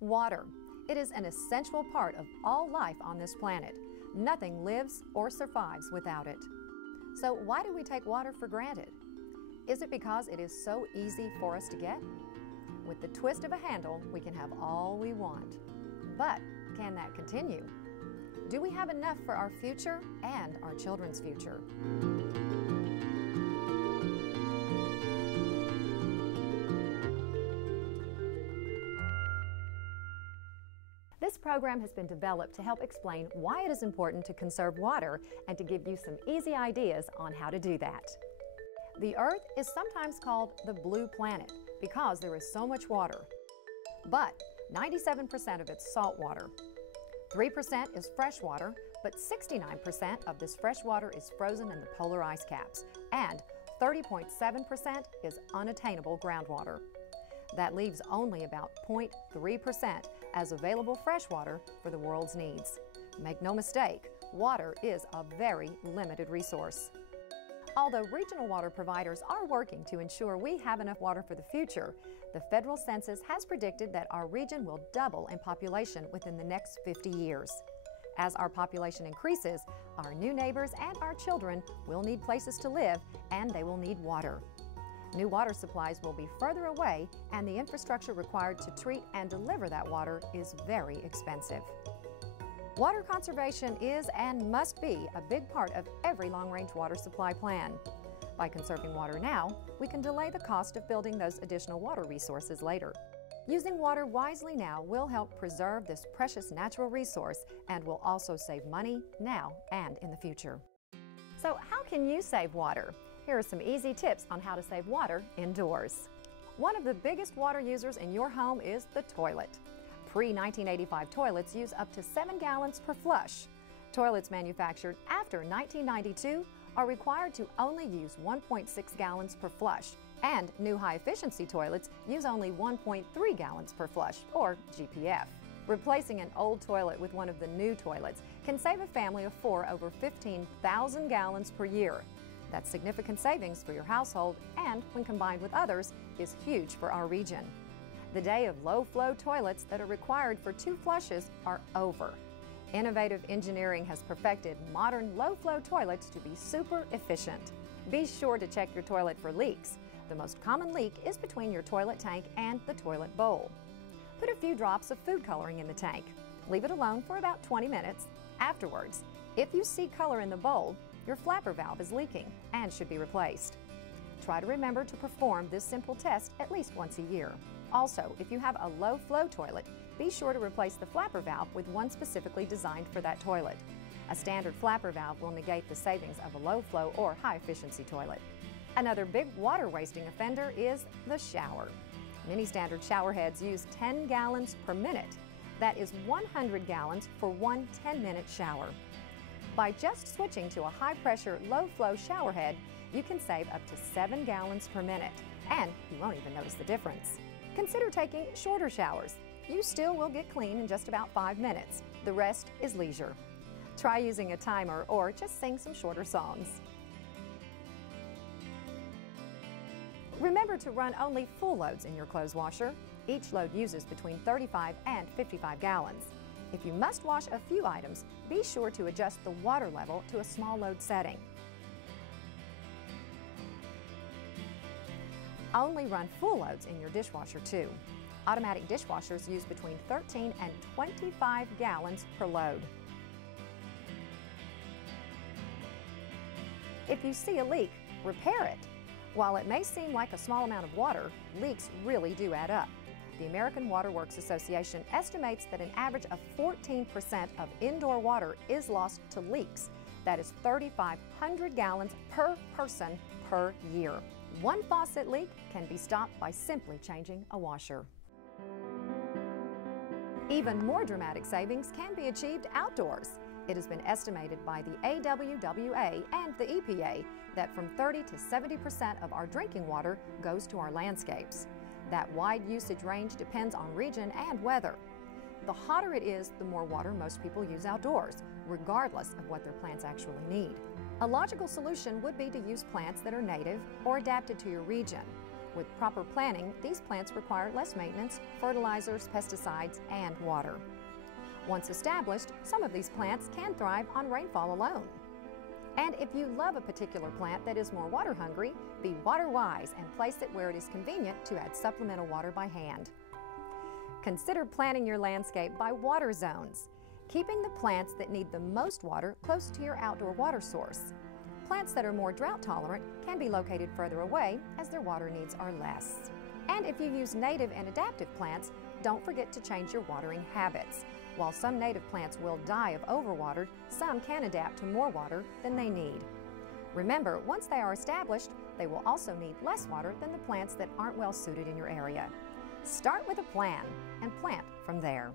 Water. It is an essential part of all life on this planet. Nothing lives or survives without it. So why do we take water for granted? Is it because it is so easy for us to get? With the twist of a handle, we can have all we want. But can that continue? Do we have enough for our future and our children's future? This program has been developed to help explain why it is important to conserve water and to give you some easy ideas on how to do that. The Earth is sometimes called the blue planet because there is so much water. But 97% of it's salt water. 3% is fresh water, but 69% of this fresh water is frozen in the polar ice caps, and 30.7% is unattainable groundwater. That leaves only about 0.3% as available fresh water for the world's needs. Make no mistake, water is a very limited resource. Although regional water providers are working to ensure we have enough water for the future, the federal census has predicted that our region will double in population within the next 50 years. As our population increases, our new neighbors and our children will need places to live, and they will need water. New water supplies will be further away, and the infrastructure required to treat and deliver that water is very expensive. Water conservation is and must be a big part of every long-range water supply plan. By conserving water now, we can delay the cost of building those additional water resources later. Using water wisely now will help preserve this precious natural resource and will also save money now and in the future. So how can you save water? Here are some easy tips on how to save water indoors. One of the biggest water users in your home is the toilet. Pre-1985 toilets use up to 7 gallons per flush. Toilets manufactured after 1992 are required to only use 1.6 gallons per flush, and new high-efficiency toilets use only 1.3 gallons per flush, or GPF. Replacing an old toilet with one of the new toilets can save a family of 4 over 15,000 gallons per year. That's significant savings for your household, and when combined with others, is huge for our region. The day of low-flow toilets that are required for 2 flushes are over. Innovative engineering has perfected modern low-flow toilets to be super efficient. Be sure to check your toilet for leaks. The most common leak is between your toilet tank and the toilet bowl. Put a few drops of food coloring in the tank. Leave it alone for about 20 minutes. Afterwards, if you see color in the bowl, your flapper valve is leaking and should be replaced. Try to remember to perform this simple test at least once a year. Also, if you have a low-flow toilet, be sure to replace the flapper valve with one specifically designed for that toilet. A standard flapper valve will negate the savings of a low-flow or high-efficiency toilet. Another big water-wasting offender is the shower. Many standard shower heads use 10 gallons per minute. That is 100 gallons for one 10-minute shower. By just switching to a high-pressure, low-flow shower head, you can save up to 7 gallons per minute, and you won't even notice the difference. Consider taking shorter showers. You still will get clean in just about 5 minutes. The rest is leisure. Try using a timer or just sing some shorter songs. Remember to run only full loads in your clothes washer. Each load uses between 35 and 55 gallons. If you must wash a few items, be sure to adjust the water level to a small load setting. Only run full loads in your dishwasher too. Automatic dishwashers use between 13 and 25 gallons per load. If you see a leak, repair it. While it may seem like a small amount of water, leaks really do add up. The American Water Works Association estimates that an average of 14% of indoor water is lost to leaks. That is 3,500 gallons per person per year. One faucet leak can be stopped by simply changing a washer. Even more dramatic savings can be achieved outdoors. It has been estimated by the AWWA and the EPA that from 30 to 70% of our drinking water goes to our landscapes. That wide usage range depends on region and weather. The hotter it is, the more water most people use outdoors, regardless of what their plants actually need. A logical solution would be to use plants that are native or adapted to your region. With proper planting, these plants require less maintenance, fertilizers, pesticides, and water. Once established, some of these plants can thrive on rainfall alone. And if you love a particular plant that is more water hungry, be water wise and place it where it is convenient to add supplemental water by hand. Consider planting your landscape by water zones, keeping the plants that need the most water close to your outdoor water source. Plants that are more drought tolerant can be located further away as their water needs are less. And if you use native and adaptive plants, don't forget to change your watering habits. While some native plants will die of overwatered, some can adapt to more water than they need. Remember, once they are established, they will also need less water than the plants that aren't well suited in your area. Start with a plan and plant from there.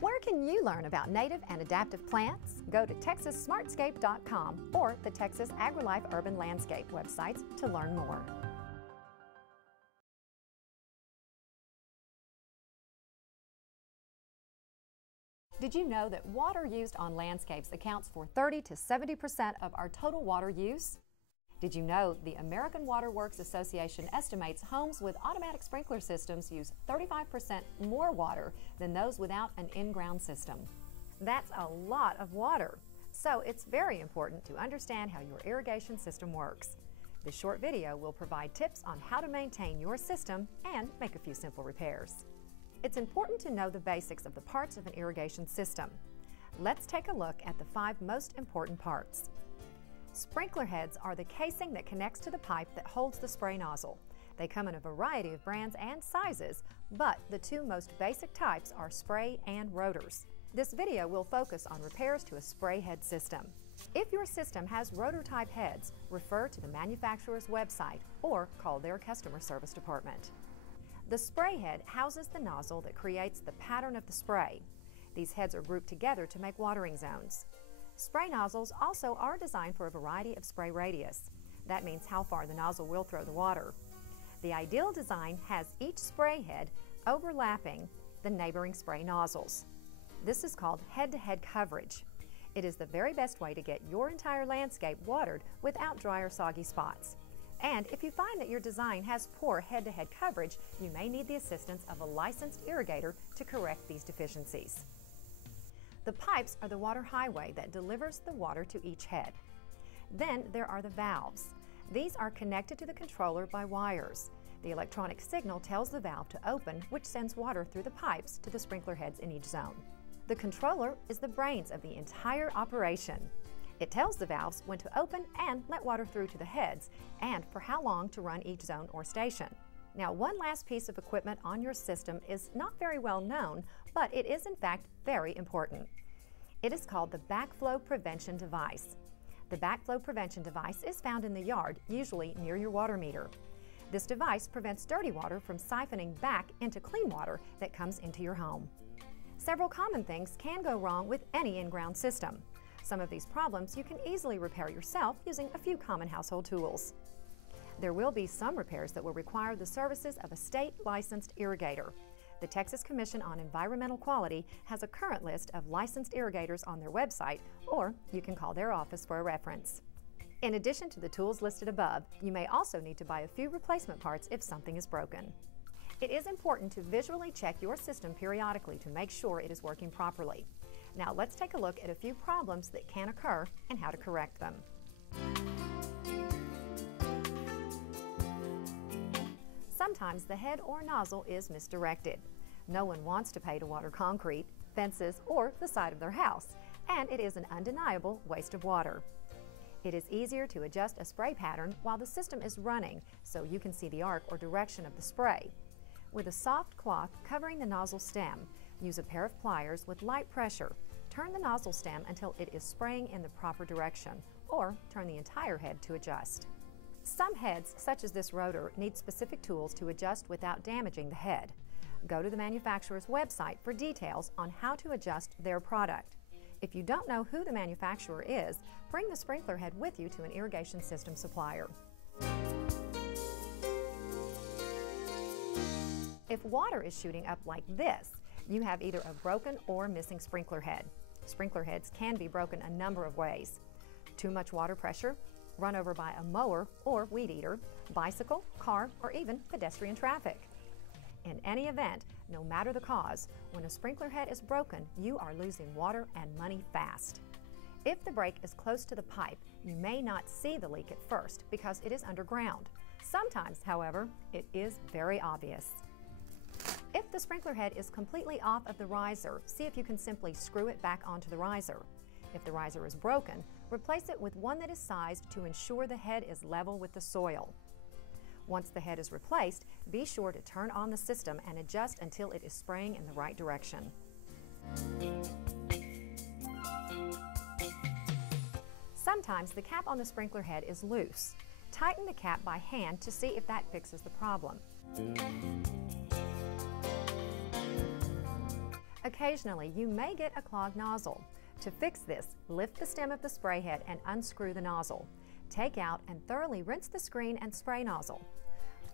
Where can you learn about native and adaptive plants? Go to TexasSmartscape.com or the Texas AgriLife Urban Landscape websites to learn more. Did you know that water used on landscapes accounts for 30 to 70% of our total water use? Did you know the American Water Works Association estimates homes with automatic sprinkler systems use 35% more water than those without an in-ground system? That's a lot of water. So it's very important to understand how your irrigation system works. This short video will provide tips on how to maintain your system and make a few simple repairs. It's important to know the basics of the parts of an irrigation system. Let's take a look at the 5 most important parts. Sprinkler heads are the casing that connects to the pipe that holds the spray nozzle. They come in a variety of brands and sizes, but the 2 most basic types are spray and rotors. This video will focus on repairs to a spray head system. If your system has rotor type heads, refer to the manufacturer's website or call their customer service department. The spray head houses the nozzle that creates the pattern of the spray. These heads are grouped together to make watering zones. Spray nozzles also are designed for a variety of spray radius. That means how far the nozzle will throw the water. The ideal design has each spray head overlapping the neighboring spray nozzles. This is called head-to-head coverage. It is the very best way to get your entire landscape watered without dry or soggy spots. And if you find that your design has poor head-to-head coverage, you may need the assistance of a licensed irrigator to correct these deficiencies. The pipes are the water highway that delivers the water to each head. Then there are the valves. These are connected to the controller by wires. The electronic signal tells the valve to open, which sends water through the pipes to the sprinkler heads in each zone. The controller is the brains of the entire operation. It tells the valves when to open and let water through to the heads, and for how long to run each zone or station. Now, one last piece of equipment on your system is not very well known, but it is in fact very important. It is called the backflow prevention device. The backflow prevention device is found in the yard, usually near your water meter. This device prevents dirty water from siphoning back into clean water that comes into your home. Several common things can go wrong with any in-ground system. Some of these problems you can easily repair yourself using a few common household tools. There will be some repairs that will require the services of a state-licensed irrigator. The Texas Commission on Environmental Quality has a current list of licensed irrigators on their website, or you can call their office for a reference. In addition to the tools listed above, you may also need to buy a few replacement parts if something is broken. It is important to visually check your system periodically to make sure it is working properly. Now let's take a look at a few problems that can occur and how to correct them. Sometimes the head or nozzle is misdirected. No one wants to pay to water concrete, fences, or the side of their house, and it is an undeniable waste of water. It is easier to adjust a spray pattern while the system is running so you can see the arc or direction of the spray. With a soft cloth covering the nozzle stem, use a pair of pliers with light pressure. Turn the nozzle stem until it is spraying in the proper direction, or turn the entire head to adjust. Some heads, such as this rotor, need specific tools to adjust without damaging the head. Go to the manufacturer's website for details on how to adjust their product. If you don't know who the manufacturer is, bring the sprinkler head with you to an irrigation system supplier. If water is shooting up like this, you have either a broken or missing sprinkler head. Sprinkler heads can be broken a number of ways. Too much water pressure, run over by a mower or weed eater, bicycle, car, or even pedestrian traffic. In any event, no matter the cause, when a sprinkler head is broken, you are losing water and money fast. If the break is close to the pipe, you may not see the leak at first because it is underground. Sometimes, however, it is very obvious. If the sprinkler head is completely off of the riser, see if you can simply screw it back onto the riser. If the riser is broken, replace it with one that is sized to ensure the head is level with the soil. Once the head is replaced, be sure to turn on the system and adjust until it is spraying in the right direction. Sometimes the cap on the sprinkler head is loose. Tighten the cap by hand to see if that fixes the problem. Occasionally, you may get a clogged nozzle. To fix this, lift the stem of the spray head and unscrew the nozzle. Take out and thoroughly rinse the screen and spray nozzle.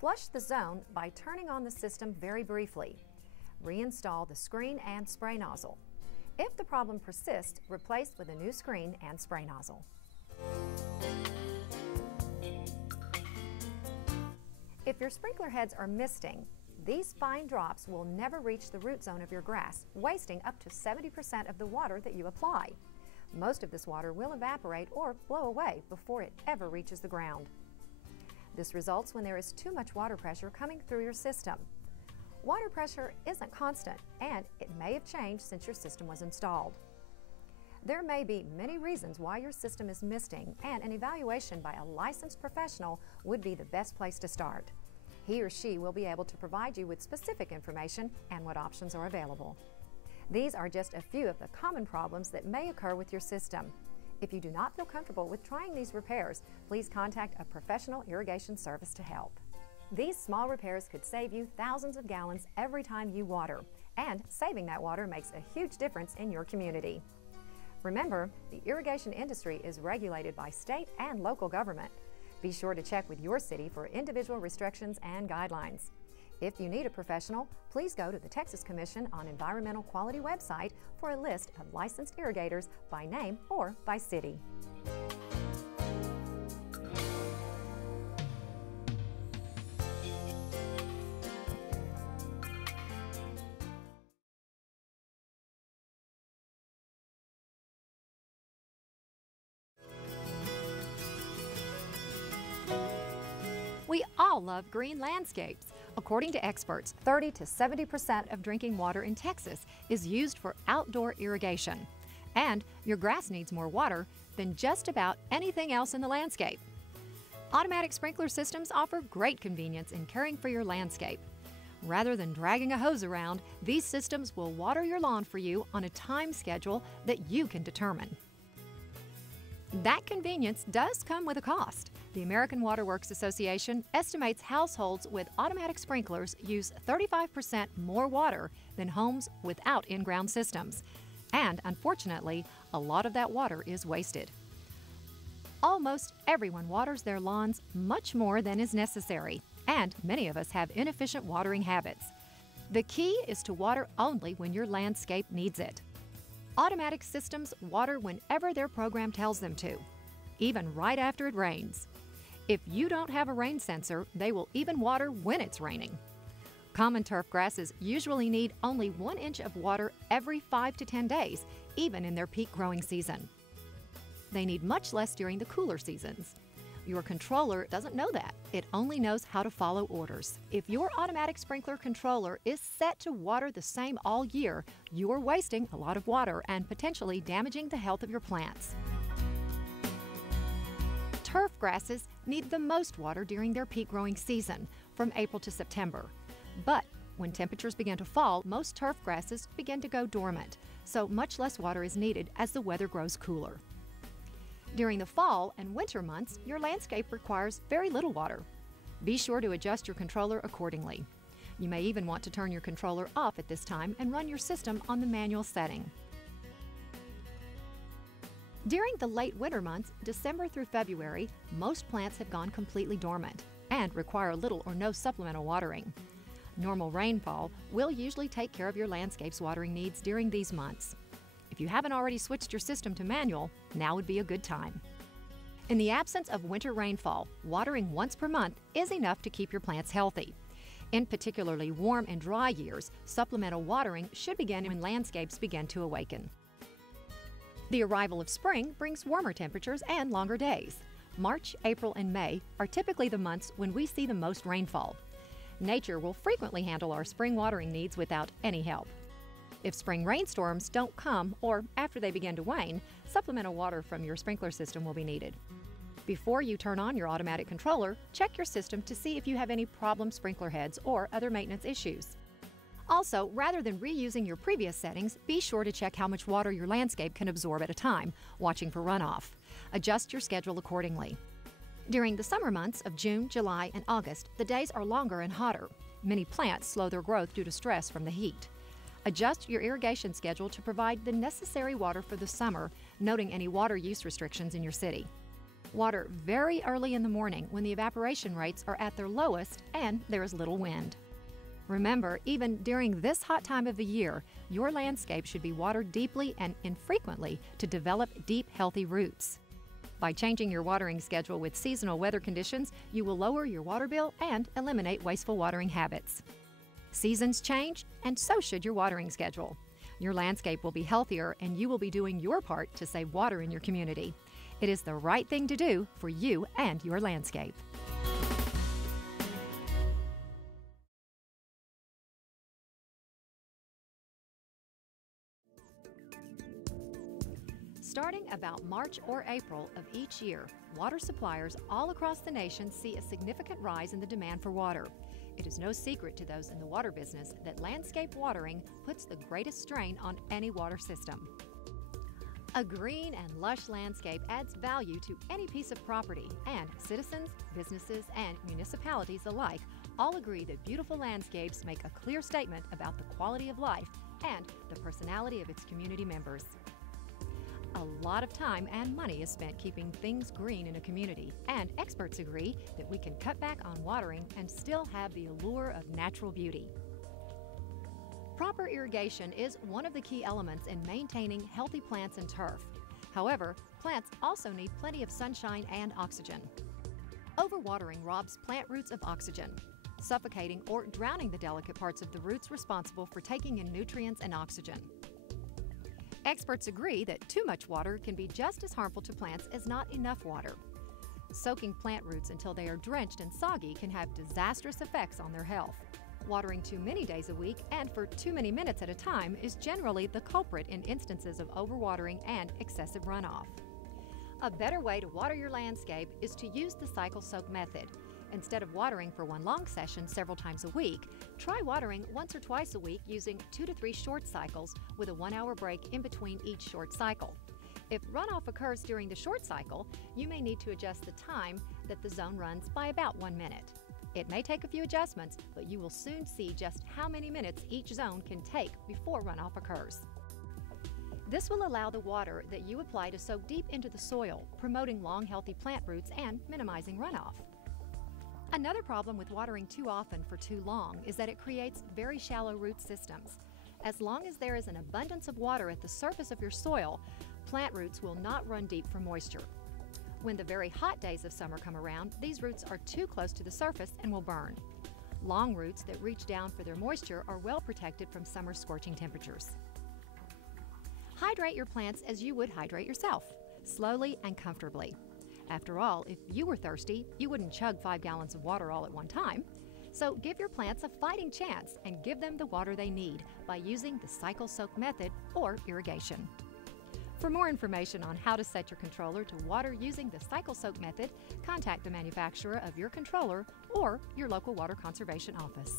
Flush the zone by turning on the system very briefly. Reinstall the screen and spray nozzle. If the problem persists, replace with a new screen and spray nozzle. If your sprinkler heads are misting, these fine drops will never reach the root zone of your grass, wasting up to 70% of the water that you apply. Most of this water will evaporate or blow away before it ever reaches the ground. This results when there is too much water pressure coming through your system. Water pressure isn't constant, and it may have changed since your system was installed. There may be many reasons why your system is misting, and an evaluation by a licensed professional would be the best place to start. He or she will be able to provide you with specific information and what options are available. These are just a few of the common problems that may occur with your system. If you do not feel comfortable with trying these repairs, please contact a professional irrigation service to help. These small repairs could save you thousands of gallons every time you water, and saving that water makes a huge difference in your community. Remember, the irrigation industry is regulated by state and local government. Be sure to check with your city for individual restrictions and guidelines. If you need a professional, please go to the Texas Commission on Environmental Quality website for a list of licensed irrigators by name or by city. We all love green landscapes. According to experts, 30 to 70% of drinking water in Texas is used for outdoor irrigation. And your grass needs more water than just about anything else in the landscape. Automatic sprinkler systems offer great convenience in caring for your landscape. Rather than dragging a hose around, these systems will water your lawn for you on a time schedule that you can determine. That convenience does come with a cost. The American Water Works Association estimates households with automatic sprinklers use 35% more water than homes without in-ground systems. And unfortunately, a lot of that water is wasted. Almost everyone waters their lawns much more than is necessary, and many of us have inefficient watering habits. The key is to water only when your landscape needs it. Automatic systems water whenever their program tells them to, even right after it rains. If you don't have a rain sensor, they will even water when it's raining. Common turf grasses usually need only 1 inch of water every 5 to 10 days, even in their peak growing season. They need much less during the cooler seasons. Your controller doesn't know that. It only knows how to follow orders. If your automatic sprinkler controller is set to water the same all year, you're wasting a lot of water and potentially damaging the health of your plants. Turf grasses need the most water during their peak growing season, from April to September. But when temperatures begin to fall, most turf grasses begin to go dormant, so much less water is needed as the weather grows cooler. During the fall and winter months, your landscape requires very little water. Be sure to adjust your controller accordingly. You may even want to turn your controller off at this time and run your system on the manual setting. During the late winter months, December through February, most plants have gone completely dormant and require little or no supplemental watering. Normal rainfall will usually take care of your landscape's watering needs during these months. If you haven't already switched your system to manual, now would be a good time. In the absence of winter rainfall, watering once per month is enough to keep your plants healthy. In particularly warm and dry years, supplemental watering should begin when landscapes begin to awaken. The arrival of spring brings warmer temperatures and longer days. March, April, and May are typically the months when we see the most rainfall. Nature will frequently handle our spring watering needs without any help. If spring rainstorms don't come or after they begin to wane, supplemental water from your sprinkler system will be needed. Before you turn on your automatic controller, check your system to see if you have any problem sprinkler heads or other maintenance issues. Also, rather than reusing your previous settings, be sure to check how much water your landscape can absorb at a time, watching for runoff. Adjust your schedule accordingly. During the summer months of June, July, and August, the days are longer and hotter. Many plants slow their growth due to stress from the heat. Adjust your irrigation schedule to provide the necessary water for the summer, noting any water use restrictions in your city. Water very early in the morning when the evaporation rates are at their lowest and there is little wind. Remember, even during this hot time of the year, your landscape should be watered deeply and infrequently to develop deep, healthy roots. By changing your watering schedule with seasonal weather conditions, you will lower your water bill and eliminate wasteful watering habits. Seasons change, and so should your watering schedule. Your landscape will be healthier, and you will be doing your part to save water in your community. It is the right thing to do for you and your landscape. Starting about March or April of each year, water suppliers all across the nation see a significant rise in the demand for water. It is no secret to those in the water business that landscape watering puts the greatest strain on any water system. A green and lush landscape adds value to any piece of property, and citizens, businesses, and municipalities alike all agree that beautiful landscapes make a clear statement about the quality of life and the personality of its community members. A lot of time and money is spent keeping things green in a community, and experts agree that we can cut back on watering and still have the allure of natural beauty. Proper irrigation is one of the key elements in maintaining healthy plants and turf. However, plants also need plenty of sunshine and oxygen. Overwatering robs plant roots of oxygen, suffocating or drowning the delicate parts of the roots responsible for taking in nutrients and oxygen. Experts agree that too much water can be just as harmful to plants as not enough water. Soaking plant roots until they are drenched and soggy can have disastrous effects on their health. Watering too many days a week and for too many minutes at a time is generally the culprit in instances of overwatering and excessive runoff. A better way to water your landscape is to use the cycle soak method. Instead of watering for one long session several times a week, try watering once or twice a week using 2 to 3 short cycles with a 1-hour break in between each short cycle. If runoff occurs during the short cycle, you may need to adjust the time that the zone runs by about 1 minute. It may take a few adjustments, but you will soon see just how many minutes each zone can take before runoff occurs. This will allow the water that you apply to soak deep into the soil, promoting long, healthy plant roots and minimizing runoff. Another problem with watering too often for too long is that it creates very shallow root systems. As long as there is an abundance of water at the surface of your soil, plant roots will not run deep for moisture. When the very hot days of summer come around, these roots are too close to the surface and will burn. Long roots that reach down for their moisture are well protected from summer scorching temperatures. Hydrate your plants as you would hydrate yourself, slowly and comfortably. After all, if you were thirsty, you wouldn't chug 5 gallons of water all at one time. So give your plants a fighting chance and give them the water they need by using the cycle soak method or irrigation. For more information on how to set your controller to water using the cycle soak method, contact the manufacturer of your controller or your local water conservation office.